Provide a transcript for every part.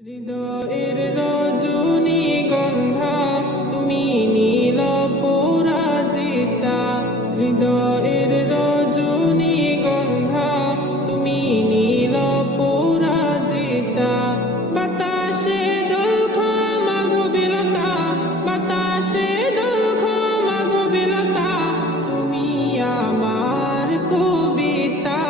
হৃদয়ের রজনীগন্ধা তুমি নীল পরাজিতা। হৃদয়ের রজনীগন্ধা তুমি নীল পরাজিতা। বাতাসে দোলখা মাধবীলতা, বাতাসে দোলখা মাধবীলতা, তুমি আমার কবিতা।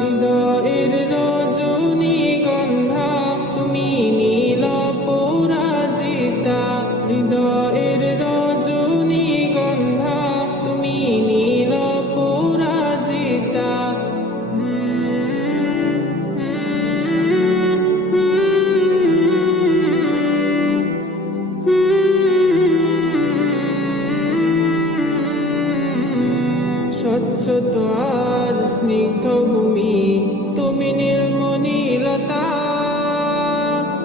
হৃদয়ের রজনীগন্ধা তুমি নীল পরাজিতা। হৃদয়ের রজনীগন্ধা তুমি নীল পরাজিতা। স্বচ্ছ আর স্নিগ্ধ ভূমি তুমি নীলমণিলতা।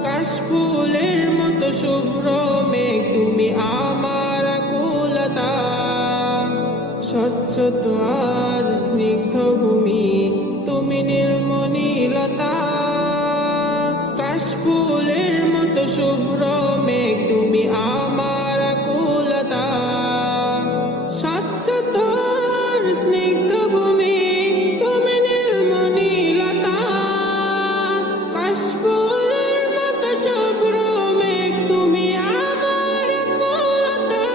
কাশফুলের মতো শুভ্র মেঘ তুমি আমার আকুলতা। স্বচ্ছ আর স্নিগ্ধ ভূমি তুমি নীলমণিলতা। কাশফুলের মতো শুভ্র মেঘ তুমি আমার আকুলতা। স্বচ্ছ স্নিগ্ধ ভূমি তুমি নীলমণিলতা। কাশফুলের মতো শুভ্র মেঘ তুমি আমার আকুলতা।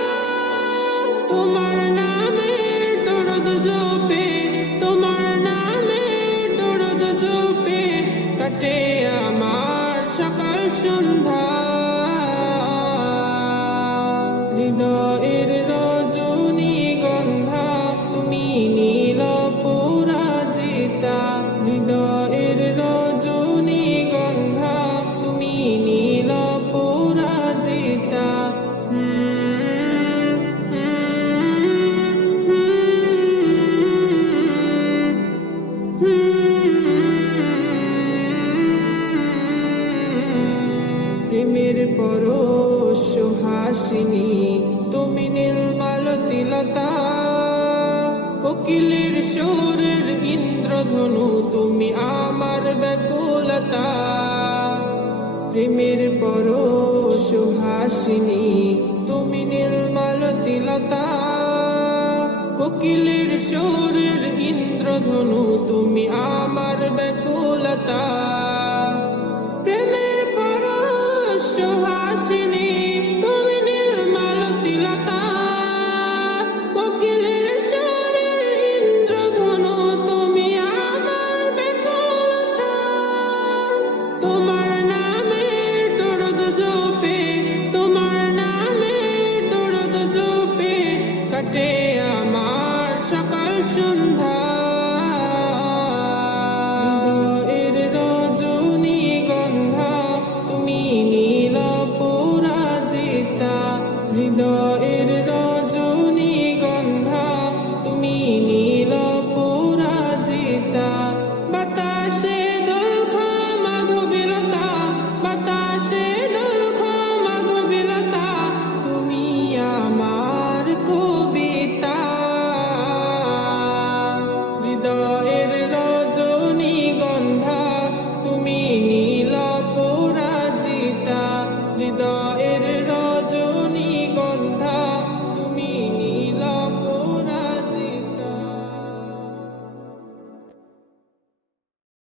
তোমার নামের দরদ জপে, তোমার নামের দরদ জপে কাটে আমার সকাল সন্ধ্যা। হৃদয়ের রজনীগন্ধা তুমি নীল পরাজিতা। হৃদয়ের রজনীগন্ধা তুমি নীল পরাজিতা। প্রেমের পরশ সুহাসিনী তুমি নীলমালতিলতা। কোকিলের সুরের ইন্দ্রধনু তুমি আমার ব্যাকুলতা। প্রেমের পরশ সুহাসিনী তুমি নীলমালতিলতা। কোকিলের সুরের ইন্দ্রধনু তুমি আমার ব্যাকুলতা।